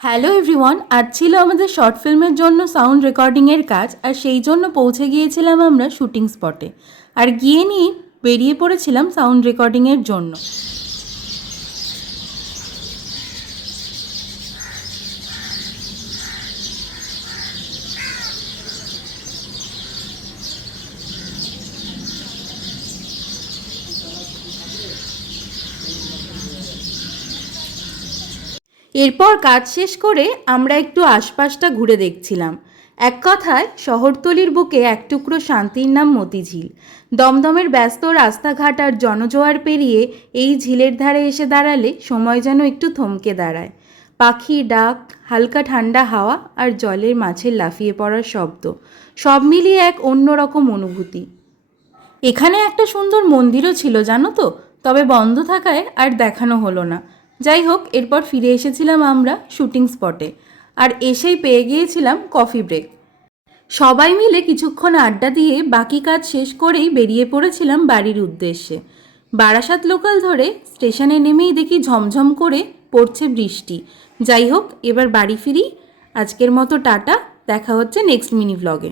Hello everyone, আজ ছিল আমাদের শর্ট ফিল্মের জন্য সাউন্ড রেকর্ডিংয়ের কাজ, আর সেই জন্য পৌঁছে গিয়েছিলাম আমরা শুটিং স্পটে। আর গিয়ে নিয়ে বেরিয়ে পড়েছিলাম সাউন্ড রেকর্ডিংয়ের জন্য। এরপর কাজ শেষ করে আমরা একটু আশপাশটা ঘুরে দেখছিলাম। এক কথায় শহরতলির বুকে এক টুকরো শান্তির নাম মতিঝিল। দমদমের ব্যস্ত রাস্তাঘাট আর জনজোয়ার পেরিয়ে এই ঝিলের ধারে এসে দাঁড়ালে সময় যেন একটু থমকে দাঁড়ায়। পাখির ডাক, হালকা ঠান্ডা হাওয়া আর জলের মাছের লাফিয়ে পড়ার শব্দ, সব মিলিয়ে এক অন্যরকম অনুভূতি। এখানে একটা সুন্দর মন্দিরও ছিল জানো তো, তবে বন্ধ থাকায় আর দেখানো হলো না। যাই হোক, এরপর ফিরে এসেছিলাম আমরা শুটিং স্পটে, আর এসেই পেয়ে গিয়েছিলাম কফি ব্রেক। সবাই মিলে কিছুক্ষণ আড্ডা দিয়ে বাকি কাজ শেষ করেই বেরিয়ে পড়েছিলাম বাড়ির উদ্দেশ্যে। বারাসাত লোকাল ধরে স্টেশনে নেমেই দেখি ঝমঝম করে পড়ছে বৃষ্টি। যাই হোক, এবার বাড়ি ফিরি। আজকের মতো টাটা, দেখা হচ্ছে নেক্সট মিনি ব্লগে।